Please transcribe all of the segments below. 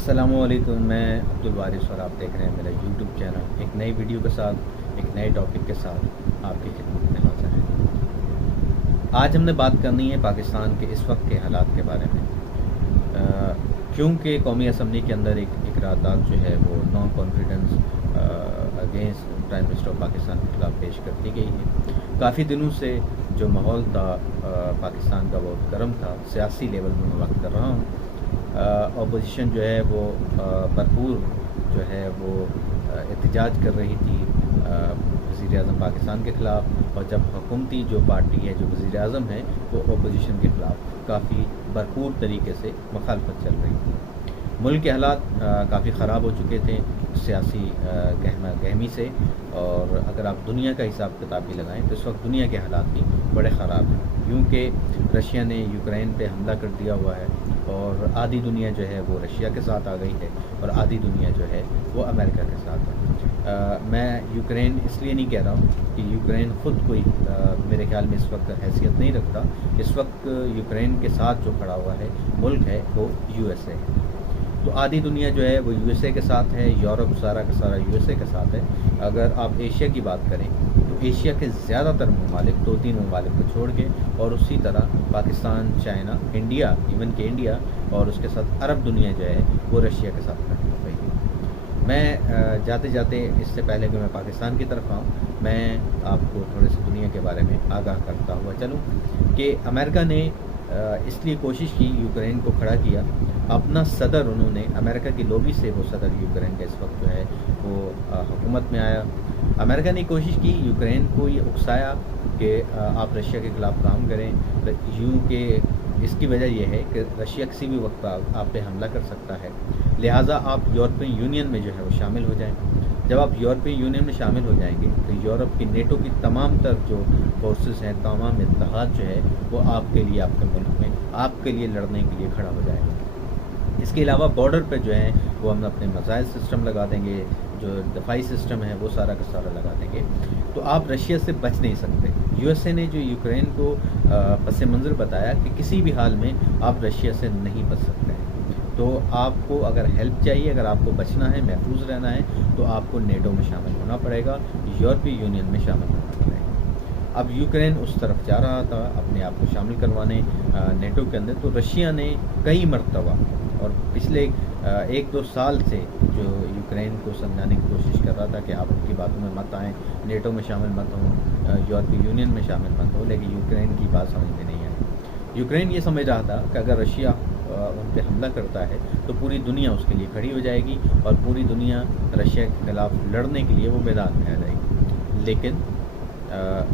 अस्सलामुअलैकुम, मैं अब्दुल वारिस और आप देख रहे हैं मेरा यूट्यूब चैनल। एक नई वीडियो के साथ, एक नए टॉपिक के साथ आपकी खिदमत में हाज़िर है। आज हमने बात करनी है पाकिस्तान के इस वक्त के हालात के बारे में, क्योंकि कौमी असम्बली के अंदर एक इकरारदाद जो है वो non confidence against prime minister of Pakistan के खिलाफ पेश कर दी गई है। काफ़ी दिनों से जो माहौल था पाकिस्तान का बहुत गर्म था। सियासी लेवल में मैं बात कर रहा हूँ, अपोजिशन जो है वो भरपूर जो है वो एहतजाज कर रही थी वज़ीर आज़म पाकिस्तान के ख़िलाफ़, और जब हुकूमती जो पार्टी है, जो वज़ीर आज़म है, वो अपोजिशन के ख़िलाफ़ काफ़ी भरपूर तरीके से मुखालफत चल रही थी। मुल्क के हालात काफ़ी ख़राब हो चुके थे सियासी गहमी से, और अगर आप दुनिया का हिसाब किताब भी लगाएं तो इस वक्त दुनिया के हालात भी बड़े ख़राब हैं, क्योंकि रशिया ने यूक्रेन पे हमला कर दिया हुआ है और आधी दुनिया जो है वो रशिया के साथ आ गई है और आधी दुनिया जो है वो अमेरिका के साथ है। मैं यूक्रेन इसलिए नहीं कह रहा हूँ कि यूक्रेन ख़ुद कोई मेरे ख्याल में इस वक्त हैसियत नहीं रखता। इस वक्त यूक्रेन के साथ जो खड़ा हुआ है मुल्क है वो यूएसए है। तो आधी दुनिया जो है वो यूएसए के साथ है, यूरोप सारा का सारा यूएसए के साथ है। अगर आप एशिया की बात करें तो एशिया के ज़्यादातर ममालिक, 2-3 ममालिक को छोड़ के, और उसी तरह पाकिस्तान, चाइना, इंडिया, इवन के इंडिया, और उसके साथ अरब दुनिया जो है वो रशिया के साथ खड़ी हो गई है। मैं जाते जाते, इससे पहले कि मैं पाकिस्तान की तरफ आऊँ, मैं आपको थोड़े से दुनिया के बारे में आगाह करता हुआ चलूँ कि अमेरिका ने इसलिए कोशिश की, यूक्रेन को खड़ा किया। अपना सदर उन्होंने, अमेरिका की लॉबी से वो सदर यूक्रेन का इस वक्त जो है वो हुकूमत में आया। अमेरिका ने कोशिश की, यूक्रेन को ये उकसाया कि आप रशिया के ख़िलाफ़ काम करें, यूँ कि इसकी वजह यह है कि रशिया किसी भी वक्त आप पे हमला कर सकता है, लिहाजा आप यूरोपियन यूनियन में जो है वो शामिल हो जाएं। जब आप यूरोपियन यूनियन में शामिल हो जाएंगे तो यूरोप की नेटो की तमाम तर जो फोर्सेस हैं, तमाम इत्तेहाद जो है वो आपके लिए, आपके मुल्क में आपके लिए लड़ने के लिए खड़ा हो जाएगा। इसके अलावा बॉर्डर पे जो है वो हम अपने मिसाइल सिस्टम लगा देंगे, जो दफाई सिस्टम है वो सारा का सारा लगा देंगे। तो आप रशिया से बच नहीं सकते। यूएसए ने जो यूक्रेन को पस मंज़र बताया कि किसी भी हाल में आप रशिया से नहीं बच सकते हैं। तो आपको अगर हेल्प चाहिए, अगर आपको बचना है, महफूज रहना है, तो आपको नेटो में शामिल होना पड़ेगा, यूरोपीय यूनियन में शामिल होना पड़ेगा। अब यूक्रेन उस तरफ जा रहा था अपने आप को शामिल करवाने नेटो के अंदर। तो रशिया ने कई मरतबा, और पिछले 1-2 साल से जो यूक्रेन को समझाने की कोशिश कर रहा था कि आप उनकी बातों में मत आएँ, नेटो में शामिल मत हों, यूरोपीय यूनियन में शामिल मत हो, लेकिन यूक्रेन की बात समझ में नहीं आई। यूक्रेन ये समझ रहा था कि अगर रशिया उन पर हमला करता है तो पूरी दुनिया उसके लिए खड़ी हो जाएगी और पूरी दुनिया रशिया के ख़िलाफ़ लड़ने के लिए वो मैदान में आ जाएगी। लेकिन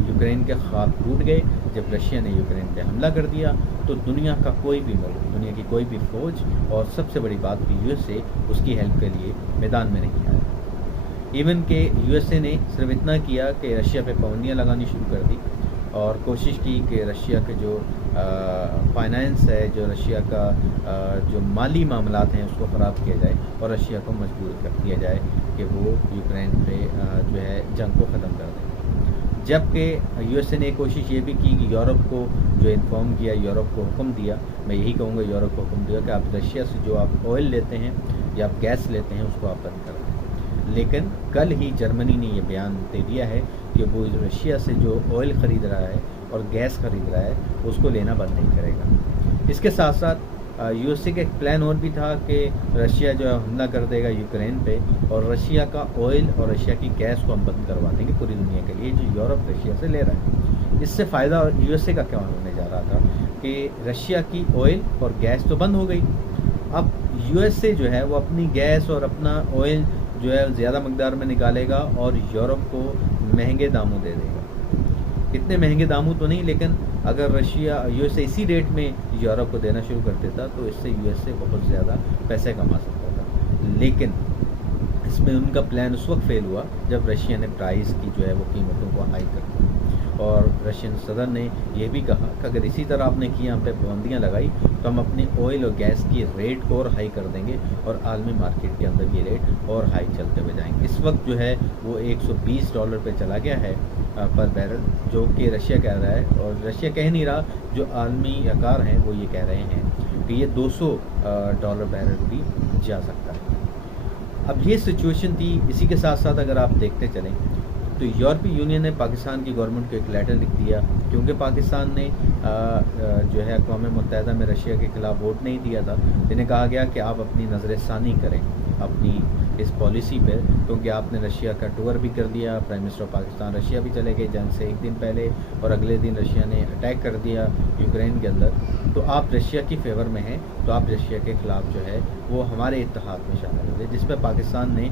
यूक्रेन के ख्वाब टूट गए। जब रशिया ने यूक्रेन पे हमला कर दिया तो दुनिया का कोई भी मुल्क, दुनिया की कोई भी फ़ौज, और सबसे बड़ी बात कि यूएसए उसकी हेल्प के लिए मैदान में नहीं आया। इवन के यूएसए ने सिर्फ इतना किया कि रशिया पे पाबंदियाँ लगानी शुरू कर दी और कोशिश की कि रशिया के जो फाइनेंस है, जो रशिया का जो माली मामलात हैं, उसको ख़राब किया जाए और रशिया को मजबूर कर दिया जाए कि वो यूक्रेन पे जो है जंग को ख़त्म कर दें। जबकि यूएसए ने कोशिश ये भी की कि यूरोप को जो इन्फॉर्म किया, यूरोप को हुक्म दिया, मैं यही कहूँगा यूरोप को हुक्म दिया कि आप रशिया से जो आप ऑयल लेते हैं या आप गैस लेते हैं उसको आप बंद कर दें। लेकिन कल ही जर्मनी ने ये बयान दे दिया है कि वो रशिया से जो ऑयल ख़रीद रहा है और गैस ख़रीद रहा है उसको लेना बंद नहीं करेगा। इसके साथ साथ यूएसए का एक प्लान और भी था कि रशिया जो है हमला कर देगा यूक्रेन पे, और रशिया का ऑयल और रशिया की गैस को हम बंद करवा देंगे पूरी दुनिया के लिए, जो यूरोप रशिया से ले रहा है। इससे फ़ायदा यूएसए का क्या होने जा रहा था कि रशिया की ऑयल और गैस तो बंद हो गई। अब यूएसए जो है वो अपनी गैस और अपना ऑयल जो है ज़्यादा मकदार में निकालेगा और यूरोप को महंगे दामों दे देगा। इतने महंगे दामों तो नहीं, लेकिन अगर रशिया यूएसए इसी रेट में यूरोप को देना शुरू कर देता तो इससे यूएसए बहुत ज़्यादा पैसे कमा सकता था। लेकिन इसमें उनका प्लान उस वक्त फेल हुआ जब रशिया ने प्राइस की जो है वो कीमतों को हाई कर दिया, और रशियन सदर ने यह भी कहा कि अगर इसी तरह आपने की यहाँ पे पाबंदियाँ लगाई तो हम अपने ऑयल और गैस की रेट को और हाई कर देंगे और आलमी मार्केट के अंदर ये रेट और हाई चलते हुए जाएंगे। इस वक्त जो है वो $120 पे चला गया है पर बैरल, जो कि रशिया कह रहा है, और रशिया कह नहीं रहा, जो आलमी अकार हैं वो ये कह रहे हैं कि ये $200 बैरल भी जा सकता है। अब ये सिचुएशन थी। इसी के साथ साथ अगर आप देखते चलें तो यूरोपीय यूनियन ने पाकिस्तान की गवर्नमेंट को एक लेटर लिख दिया, क्योंकि पाकिस्तान ने जो है अक़वाम मुत्तहिदा में रशिया के ख़िलाफ़ वोट नहीं दिया था। इन्हें कहा गया कि आप अपनी नज़रसानी करें अपनी इस पॉलिसी पे, क्योंकि आपने रशिया का टूर भी कर दिया। Prime minister of Pakistan Russia भी चले गए जंग से एक दिन पहले, और अगले दिन रशिया ने अटैक कर दिया यूक्रेन के अंदर। तो आप रशिया की फेवर में हैं, तो आप रशिया के ख़िलाफ़ जो है वो हमारे इत्तेहाद में शामिल हुए, जिस पर पाकिस्तान ने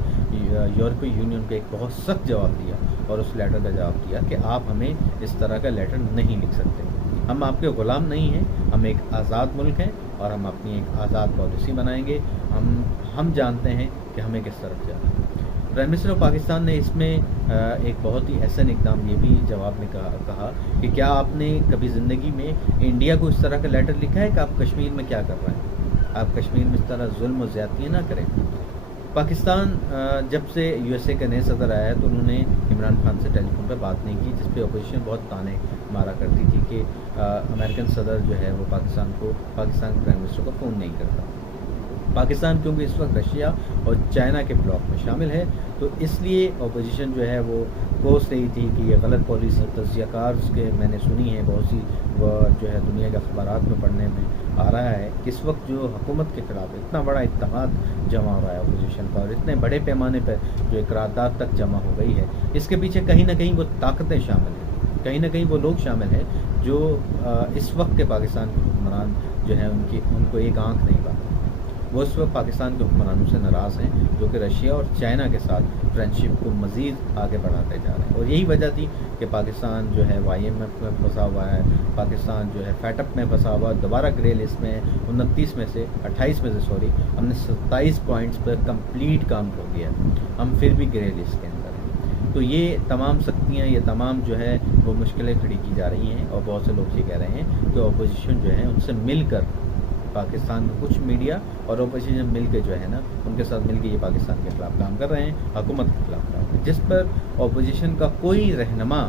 यूरोपीय यूनियन को एक बहुत सख्त जवाब दिया, और उस लेटर का जवाब दिया कि आप हमें इस तरह का लेटर नहीं लिख सकते। हम आपके ग़ुलाम नहीं हैं, हम एक आज़ाद मुल्क हैं और हम अपनी एक आज़ाद पॉलिसी बनाएंगे। हम जानते हैं कि हमें किस तरफ जाना है। प्राइम मिनिस्टर ऑफ पाकिस्तान ने इसमें एक बहुत ही ऐसा इकदाम ये भी जवाब में कहा कि क्या आपने कभी ज़िंदगी में इंडिया को इस तरह का लेटर लिखा है कि आप कश्मीर में क्या कर रहे हैं, आप कश्मीर में इस तरह जुल्म और ज़्यादतियाँ ना करें। पाकिस्तान जब से यूएसए के नए सदर आया है तो उन्होंने इमरान खान से टेलीफोन पर बात नहीं की, जिस पे अपोजिशन बहुत ताने मारा करती थी कि अमेरिकन सदर जो है वो पाकिस्तान के प्राइम मिनिस्टर को फ़ोन नहीं करता। पाकिस्तान क्योंकि इस वक्त रशिया और चाइना के ब्लॉक में शामिल है, तो इसलिए अपोजिशन जो है वो कोस रही थी कि ये गलत पॉलिसी। तज़कियाकार के मैंने सुनी है बहुत सी, वो जो है दुनिया के अखबारात में पढ़ने में आ रहा है कि इस वक्त जो हुकूमत के ख़िलाफ़ इतना बड़ा इत्तेहाद जमा हो रहा है अपोजिशन का, और इतने बड़े पैमाने पर जो इकरारदाद तक जमा हो गई है, इसके पीछे कहीं ना कहीं वो ताकतें शामिल हैं, कहीं ना कहीं वो लोग शामिल हैं जो इस वक्त के पाकिस्तान के हुक्मरान जो है उनको एक आँख नहीं बात। वो इस वक्त पाकिस्तान के हुक्मरानों से नाराज़ हैं, जो कि रशिया और चाइना के साथ फ्रेंडशिप को मज़ीद आगे बढ़ाते जा रहे हैं। और यही वजह थी कि पाकिस्तान जो है IMF में फंसा हुआ है, पाकिस्तान जो है फैटअप में फंसा हुआ, दोबारा ग्रे लिस्ट में 29 में से 28 में से सॉरी हमने 27 पॉइंट्स पर कंप्लीट काम कर दिया, हम फिर भी ग्रे लिस्ट के अंदर हैं। तो ये तमाम सख्तियाँ, ये तमाम जो है वो मुश्किलें खड़ी की जा रही हैं, और बहुत से लोग ये कह रहे हैं कि अपोजिशन जो है उनसे मिलकर पाकिस्तान का कुछ मीडिया और अपोजिशन मिल के जो है ना उनके साथ मिल के ये पाकिस्तान के ख़िलाफ़ काम कर रहे हैं, हुकूमत के ख़िलाफ़ काम कर रहे हैं, जिस पर अपोजिशन का कोई रहनुमा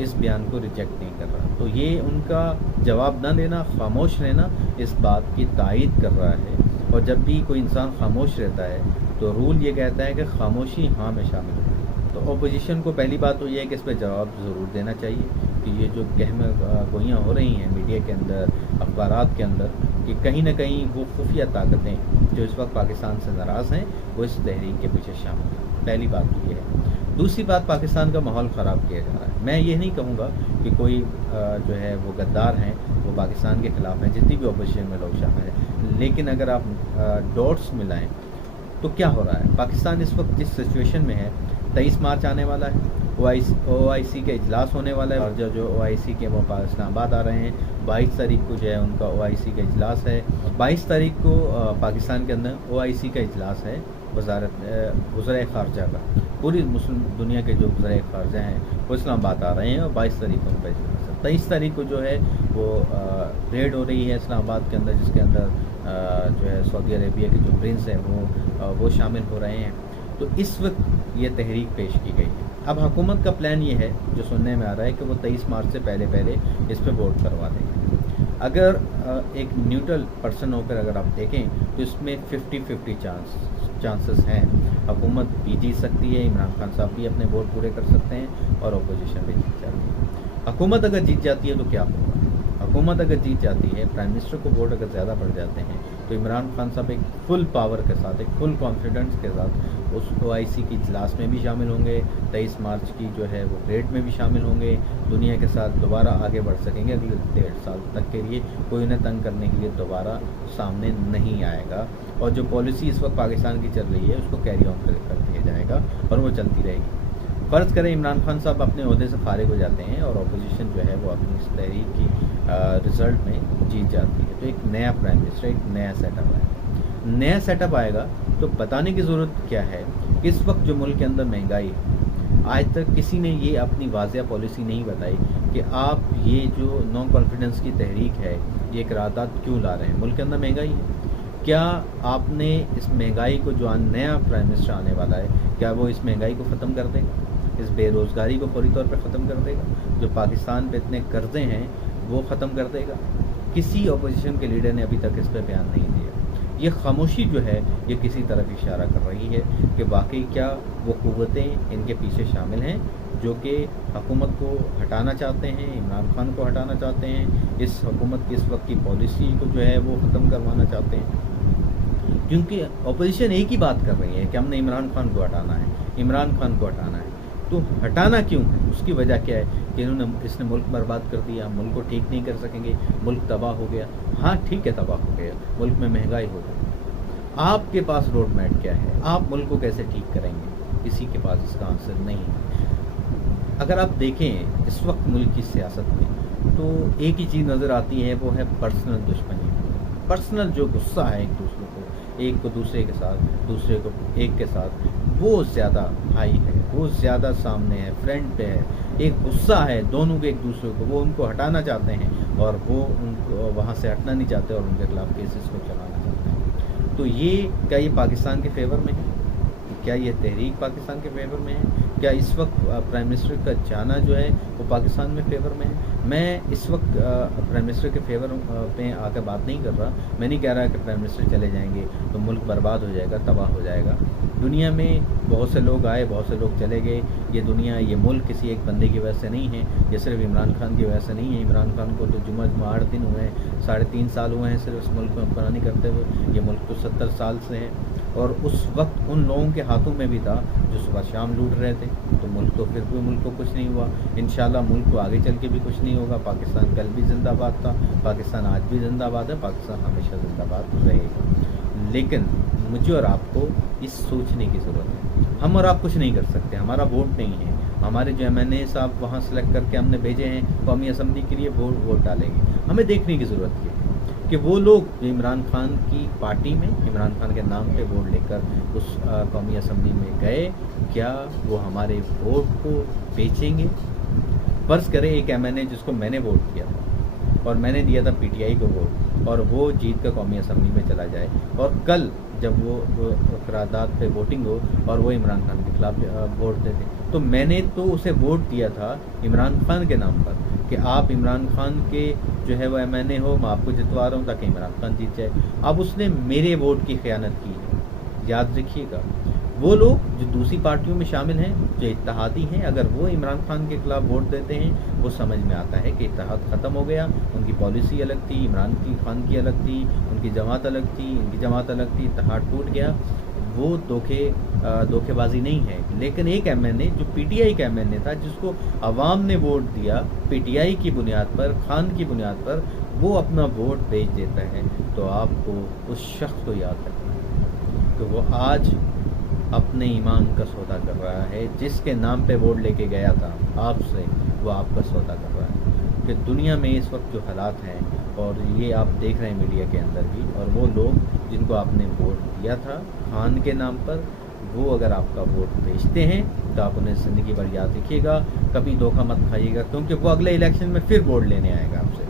इस बयान को रिजेक्ट नहीं कर रहा। तो ये उनका जवाब न देना, खामोश रहना इस बात की तायीद कर रहा है। और जब भी कोई इंसान खामोश रहता है तो रूल ये कहता है कि खामोशी हाँ में शामिल है। तो अपोजिशन को पहली बात तो ये है कि इस पर जवाब ज़रूर देना चाहिए कि ये जो गहम गोइयाँ हो रही हैं मीडिया के अंदर, अखबारात के अंदर, कि कहीं ना कहीं वो खुफिया ताकतें जो इस वक्त पाकिस्तान से नाराज़ हैं वो इस तहरीक के पीछे शामिल हैं। पहली बात तो ये है। दूसरी बात, पाकिस्तान का माहौल ख़राब किया जा रहा है। मैं ये नहीं कहूँगा कि कोई जो है वो गद्दार हैं, वो पाकिस्तान के ख़िलाफ़ हैं, जितनी भी अपोजिशन में लोग शामिल हैं, लेकिन अगर आप डॉट्स मिलाएँ तो क्या हो रहा है। पाकिस्तान इस वक्त जिस सिचुएशन में है, 23 मार्च आने वाला है, OIC का इजलास होने वाला है, और जो OIC के वो इस्लामाबाद आ रहे हैं। 22 तारीख को जो है उनका OIC का इजलास है। 22 तारीख को पाकिस्तान के अंदर OIC का इजलास है, वज़ीर ख़ारजा का। पूरी मुस्लिम दुनिया के जो वज़ीर ख़ारजा हैं वो इस्लामाबाद आ रहे हैं, और 22 तारीख को उनका इजलास है। 23 तारीख को जो है वो रेड हो रही है इस्लामाबाद के अंदर, जिसके अंदर जो है सऊदी अरेबिया के जो प्रिंस हैं वो शामिल हो रहे हैं। तो इस वक्त ये तहरीक पेश की गई है। अब हुकूमत का प्लान ये है, जो सुनने में आ रहा है, कि वो 23 मार्च से पहले इस पर वोट करवा देंगे। अगर एक न्यूट्रल पर्सन होकर अगर आप देखें तो इसमें 50-50 चांसेस हैं। हुकूमत भी जीत सकती है, इमरान खान साहब भी अपने वोट पूरे कर सकते हैं, और अपोजिशन भी जीत जाती है। हुकूमत अगर जीत जाती है तो क्या होगा? हुकूमत अगर जीत जाती है, प्राइम मिनिस्टर को वोट अगर ज़्यादा बढ़ जाते हैं, तो इमरान खान साहब एक फुल पावर के साथ, एक फुल कॉन्फिडेंस के साथ उस OIC की इजलास में भी शामिल होंगे। 23 मार्च की जो है वो परेड में भी शामिल होंगे। दुनिया के साथ दोबारा आगे बढ़ सकेंगे। अगले 1.5 साल तक के लिए कोई उन्हें तंग करने के लिए दोबारा सामने नहीं आएगा, और जो पॉलिसी इस वक्त पाकिस्तान की चल रही है उसको कैरी ऑन कर दिया जाएगा, और वो चलती रहेगी। फ़र्ज़ करें इमरान खान साहब अपने ओहदे से फारिग हो जाते हैं और अपोजिशन जो है वो अपनी इस तहरीक की रिज़ल्ट में जीत जाती है, तो एक नया प्राइम मिनिस्टर, एक नया सेटअप आएगा। नया सेटअप आएगा तो बताने की ज़रूरत क्या है कि इस वक्त जो मुल्क के अंदर महंगाई है, आज तक किसी ने ये अपनी वाज़िया पॉलिसी नहीं बताई कि आप ये जो नो कॉन्फिडेंस की तहरीक है, ये करारदाद क्यों ला रहे हैं। मुल्क के अंदर महंगाई है, क्या आपने इस महंगाई को, जो नया प्राइम मिनिस्टर आने वाला है, क्या वो इस महंगाई को ख़त्म कर देगा, इस बेरोज़गारी को फौरी तौर पर ख़त्म कर देगा, जो पाकिस्तान पे इतने कर्ज़े हैं वो ख़त्म कर देगा? किसी अपोजिशन के लीडर ने अभी तक इस पर बयान नहीं दिया। یہ خاموشی جو ہے یہ کسی طرف اشارہ کر رہی ہے کہ واقعی کیا وہ قوتیں ان کے پیچھے شامل ہیں جو کہ حکومت کو ہٹانا چاہتے ہیں، عمران خان کو ہٹانا چاہتے ہیں، اس حکومت کی اس وقت کی پالیسی کو جو ہے وہ ختم کروانا چاہتے ہیں. کیونکہ اپوزیشن ایک ہی بات کر رہی ہے کہ ہم نے عمران خان کو ہٹانا ہے، عمران خان کو ہٹانا ہے. تو ہٹانا کیوں ہے؟ اس کی وجہ کیا ہے کہ اس نے ملک برباد کر دیا، ملک کو ٹھیک نہیں کر سکیں گے، ملک تباہ ہو گیا. ہاں ٹھیک ہے، تباہ ہو گیا، ملک میں مہنگائی ہو گئی. آپ کے پاس روڈ میپ کیا ہے؟ آپ ملک کو کیسے ٹھیک کریں گے؟ کسی کے پاس اس کا آنسر نہیں ہے. اگر آپ دیکھیں اس وقت ملک کی سیاست میں تو ایک ہی چیز نظر آتی ہے، وہ ہے پرسنل دشمنی. پرسنل جو غصہ ہے ایک دوسرے کو، ایک کو دوسرے کے ساتھ، دوسرے کو ایک کے ساتھ، وہ زیادہ ہائی ہے، وہ زیادہ سامنے ہے، فرنٹ پہ ہے. ایک غصہ ہے دونوں کے ایک دوسرے کو، وہ ان کو ہٹانا چاہتے ہیں اور وہ ان کو وہاں سے ہٹنا نہیں چاہتے اور ان کے خلاف کیسز کو چلانا چاہتے ہیں. تو یہ کیا یہ پاکستان کے فیور میں ہے؟ کیا یہ تحریک پاکستان کے فیور میں ہے؟ کیا اس وقت پرائم منسٹر کا جانا جو ہے وہ پاکستان میں فیور میں ہے؟ میں اس وقت پرائم منسٹر کے فیور پہ آ کر بات نہیں کر رہا. میں نہیں کہہ رہا کہ پرائم منسٹر چلے جائیں گے تو ملک برباد ہو جائے گا، تباہ ہو جائے گا. دنیا میں بہت سے لوگ آئے، بہت سے لوگ چلے گئے. یہ دنیا، یہ ملک کسی ایک بندے کی وجہ سے نہیں ہے. یہ صرف عمران خان کی وجہ سے نہیں ہے. عمران خان کو تو جمعہ 8 دن ہوئے ہیں، 3.5 سال ہوئے ہیں صرف اس ملک میں حکمرانی کرتے ہوئے. یہ ملک تو 70 سال سے ہے. اور اس وقت ان لوگوں کے ہاتھوں میں بھی تھا جو صبح شام لوٹ رہے تھے. تو ملک تو پھر کوئی ملک کو کچھ نہیں ہوا. انشاءاللہ ملک کو آگے چل کے بھی کچھ نہیں ہوگا. پاکستان کل بھی زندہ باد تھا، پاکستان آج بھی زندہ باد ہے، پاکستان ہمیشہ زندہ باد رہے گا. لیکن مجھے اور آپ کو اس سوچنے کی ضرورت ہے. ہم اور آپ کچھ نہیں کر سکتے، ہمارا ووٹ نہیں ہے. ہمارے جو ایم این اے صاحب وہاں سلیکٹ کر کے ہم نے بھیجے ہیں قومی اسمبلی کے لیے، ووٹ ڈالیں گے. ہمیں دیکھنے کی ضرورت ہے کہ وہ لوگ جو عمران خان کی پارٹی میں عمران خان کے نام پہ ووٹ لے کر اس قومی اسمبلی میں گئے، کیا وہ ہمارے ووٹ کو بیچیں گے؟ فرض کرے ایک ایم این اے جس کو میں نے ووٹ کیا تھا اور میں نے دیا تھا پی ٹی آئی کو ووٹ، اور وہ جیت کر قومی اسمبلی میں چلا جائے، اور کل جب وہ قرارداد پہ ووٹنگ ہو اور وہ عمران خان کے خلاف ووٹ دے دیں. تو میں نے تو اسے ووٹ دیا تھا عمران خان کے نام پر کہ آپ عمران خان کے جو ہے وہ ایم این اے ہو، میں آپ کو جتوا رہا ہوں تاکہ عمران خان جیت جائے. اب اس نے میرے ووٹ کی خیانت کی ہے. یاد رکھیے گا، وہ لوگ جو دوسری پارٹیوں میں شامل ہیں، جو اتحادی ہیں، اگر وہ عمران خان کے خلاف ووٹ دیتے ہیں، وہ سمجھ میں آتا ہے کہ اتحاد ختم ہو گیا. ان کی پالیسی الگ تھی، عمران خان کی الگ تھی، ان کی جماعت الگ تھی، ان کی جماعت الگ تھی، اتحاد ٹوٹ گیا. وہ دھوکے بازی نہیں ہے. لیکن ایک ایم این اے جو پی ٹی آئی کا ایم این اے تھا، جس کو عوام نے ووٹ دیا پی ٹی آئی کی بنیاد پر، خان کی بنیاد پر، وہ اپنا ووٹ بیچ دیتا ہے. تو آپ کو اس شخص کو یاد رکھنا ہے کہ وہ آج اپنے ایمان کا سودا کر رہا ہے. جس کے نام پہ ووٹ لے کے گیا تھا آپ سے، وہ آپ کا سودا کر رہا ہے. کہ دنیا میں اس وقت جو حالات ہیں، اور یہ آپ دیکھ رہے ہیں میڈیا کے اندر بھی، اور وہ لوگ جن کو آپ نے ووٹ دیا تھا خان کے نام پر، وہ اگر آپ کا ووٹ بیچتے ہیں تو آپ انہیں زندگی بھر یاد رکھیے گا. کبھی دھوکہ مت کھائیے گا، کیونکہ وہ اگلے الیکشن میں پھر ووٹ لینے آئے گا آپ سے.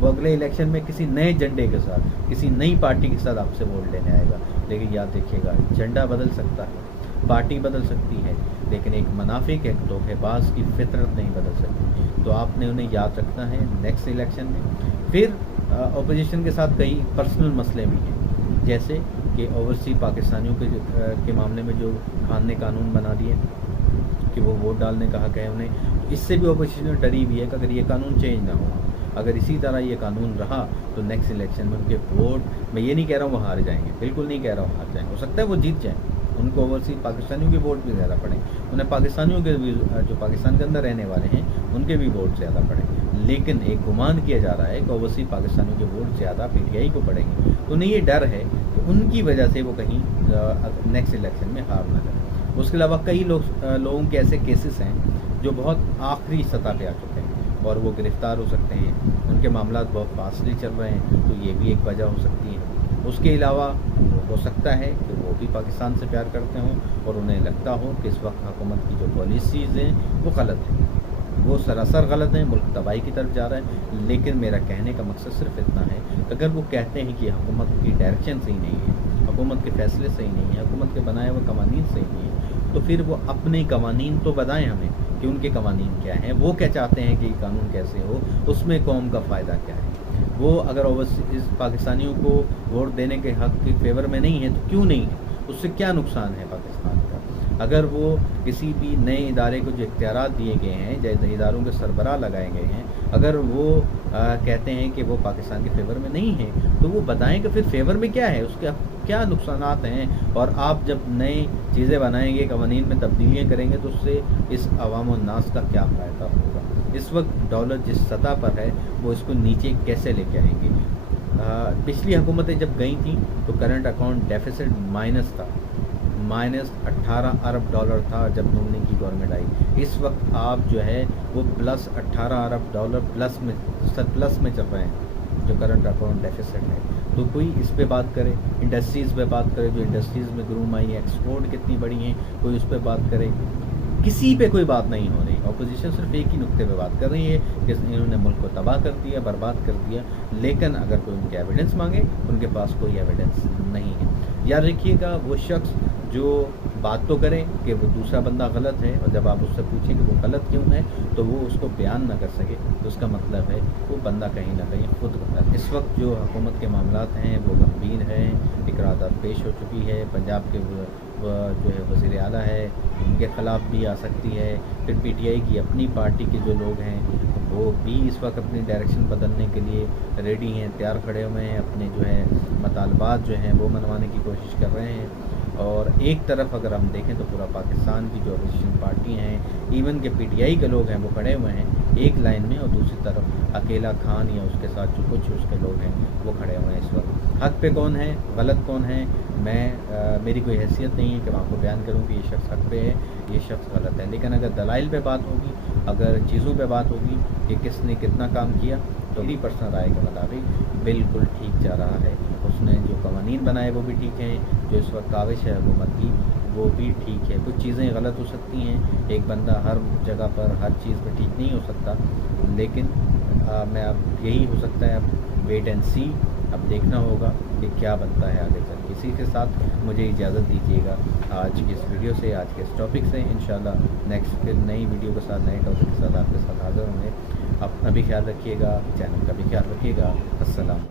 وہ اگلے الیکشن میں کسی نئے جھنڈے کے ساتھ، کسی نئی پارٹی کے ساتھ آپ سے ووٹ لینے آئے گا. لیکن یاد رکھیے گا، جھنڈا بدل سکتا ہے، پارٹی بدل سکتی ہے، لیکن ایک منافق، ایک دھوکے باز کی فطرت نہیں بدل سکتی. تو آپ نے انہیں یاد رکھنا ہے نیکسٹ الیکشن میں. پھر اپوزیشن کے ساتھ کئی پرسنل مسئلے بھی ہیں، جیسے کہ اوورسی پاکستانیوں کے معاملے میں جو خان نے قانون بنا دیے کہ وہ ووٹ ڈالنے کا حق ہے انہیں. اس سے بھی اپوزیشن ڈری ہوئی ہے کہ اگر یہ قانون چینج نہ ہو، اگر اسی طرح یہ قانون رہا تو نیکسٹ الیکشن میں ان کے ووٹ، میں یہ نہیں کہہ رہا ہوں وہ ہار جائیں گے، بالکل نہیں کہہ رہا ہوں ہار جائیں گے، ہو سکتا ہے وہ جیت جائیں، ان کو اوورسی پاکستانیوں کے ووٹ بھی زیادہ پڑیں، انہیں پاکستانیوں کے بھی جو پاکستان کے اندر رہنے والے ہیں ان کے بھی ووٹ زیادہ پڑیں. لیکن ایک گمان کیا جا رہا ہے کہ اوورسی پاکستانیوں کے ووٹ زیادہ پی ٹی آئی کو پڑیں گے. تو انہیں یہ ڈر ہے کہ ان کی وجہ سے وہ کہیں نیکسٹ الیکشن میں ہار نہ جائیں. اس کے علاوہ کئی لوگوں کے ایسے کیسز ہیں جو بہت آخری سطح پہ آ چکے ہیں اور وہ گرفتار ہو سکتے ہیں، ان کے معاملات بہت فاسٹلی چل رہے ہیں. تو یہ بھی ایک وجہ ہو سکتی ہے. اس کے علاوہ ہو سکتا ہے کہ وہ بھی پاکستان سے پیار کرتے ہوں اور انہیں لگتا ہو کہ اس وقت حکومت کی جو پالیسیز ہیں وہ غلط ہیں، وہ سراسر غلط ہیں، ملک تباہی کی طرف جا رہا ہے. لیکن میرا کہنے کا مقصد صرف اتنا ہے کہ اگر وہ کہتے ہیں کہ حکومت کی ڈائریکشن صحیح نہیں ہے، حکومت کے فیصلے صحیح نہیں ہیں، حکومت کے بنائے ہوئے قوانین صحیح نہیں ہیں، تو پھر وہ اپنے قوانین تو بتائیں ہمیں کہ ان کے قوانین کیا ہیں، وہ کیا چاہتے ہیں کہ یہ قانون کیسے ہو، اس میں قوم کا فائدہ کیا ہے. वो अगर ओवरसीज पाकिस्तानियों को वोट देने के हक के फेवर में नहीं है तो क्यों नहीं है, उससे क्या नुकसान है पाकिस्तान का। अगर वो किसी भी नए इदारे को जो इख्तियारात दिए गए हैं, जैसे इदारों के सरबराह लगाए गए हैं, अगर वो कहते हैं कि वो पाकिस्तान के फेवर में नहीं है, तो वो बताएं कि फिर फेवर में क्या है, उसके क्या नुकसानात हैं। और आप जब नई चीज़ें बनाएंगे, कवानीन में तब्दीलियाँ करेंगे, तो उससे इस अवाम और नास का क्या फ़ायदा होगा। इस वक्त डॉलर जिस सतह पर है वो इसको नीचे कैसे लेके आएंगे। पिछली हुकूमतें जब गई थी तो करंट अकाउंट डेफिसिट माइनस था, -18 अरब डॉलर था जब नून लीग की गवर्नमेंट आई। इस वक्त आप जो है वो +18 अरब डॉलर प्लस में चल रहे हैं जो करंट अकाउंट डेफिसिट है। तो कोई इस पे बात करे, इंडस्ट्रीज़ पे बात करे, जो इंडस्ट्रीज़ में ग्रूम आई, एक्सपोर्ट कितनी बड़ी हैं, कोई उस पर बात करे। किसी पे कोई बात नहीं हो रही। अपोजिशन सिर्फ एक ही नुक्ते पे बात कर रही है कि इन्होंने मुल्क को तबाह कर दिया, बर्बाद कर दिया, लेकिन अगर कोई उनके एविडेंस मांगे, उनके पास कोई एविडेंस नहीं है। याद रखिएगा, वो शख्स जो बात तो करे कि वो दूसरा बंदा गलत है, और जब आप उससे पूछें कि वो गलत क्यों है तो वो उसको बयान ना कर सके, तो उसका मतलब है वो बंदा कहीं ना कहीं खुद गलत है। इस वक्त जो हुकूमत के मामलात हैं वो गंभीर हैं, इकरारदाद पेश हो चुकी है। पंजाब के जो है वज़ीर आला है, उनके ख़िलाफ़ भी आ सकती है। फिर PTI की अपनी पार्टी के जो लोग हैं वो भी इस वक्त अपनी डायरेक्शन बदलने के लिए रेडी हैं, तैयार खड़े हुए हैं, अपने जो है मतालबात जो हैं वो मनवाने की कोशिश कर रहे हैं। और एक तरफ अगर हम देखें तो पूरा पाकिस्तान की जो अपोजिशन पार्टी हैं, इवन के PTI के लोग हैं, वो खड़े हुए हैं एक लाइन में, और दूसरी तरफ अकेला खान या उसके साथ जो कुछ उसके लोग हैं वो खड़े हुए हैं। इस वक्त हक पे कौन है, गलत कौन है, मेरी कोई हैसियत नहीं है कि मैं आपको बयान करूं कि ये शख्स हक पे है, ये शख्स गलत है। लेकिन अगर दलाइल पे बात होगी, अगर चीज़ों पे बात होगी कि किसने कितना काम किया, तो मेरी पर्सनल राय के मुताबिक बिल्कुल ठीक जा रहा है। उसने जो कवानीन बनाए वो भी ठीक हैं, जो इस वक्त काविश है हुकूमत की वो भी ठीक है। कुछ चीज़ें गलत हो सकती हैं, एक बंदा हर जगह पर हर चीज़ में ठीक नहीं हो सकता, लेकिन मैं अब यही हो सकता है, अब वेट एंड सी, अब देखना होगा कि क्या बनता है आगे चल के। इसी के साथ मुझे इजाज़त दीजिएगा आज की इस वीडियो से, आज के इस टॉपिक से। इंशाल्लाह नेक्स्ट फिर नई वीडियो के साथ, नए टॉपिक के साथ आपके साथ हाज़िर होंगे। अपना भी ख्याल रखिएगा, चैनल का भी ख्याल रखिएगा। अस्सलाम।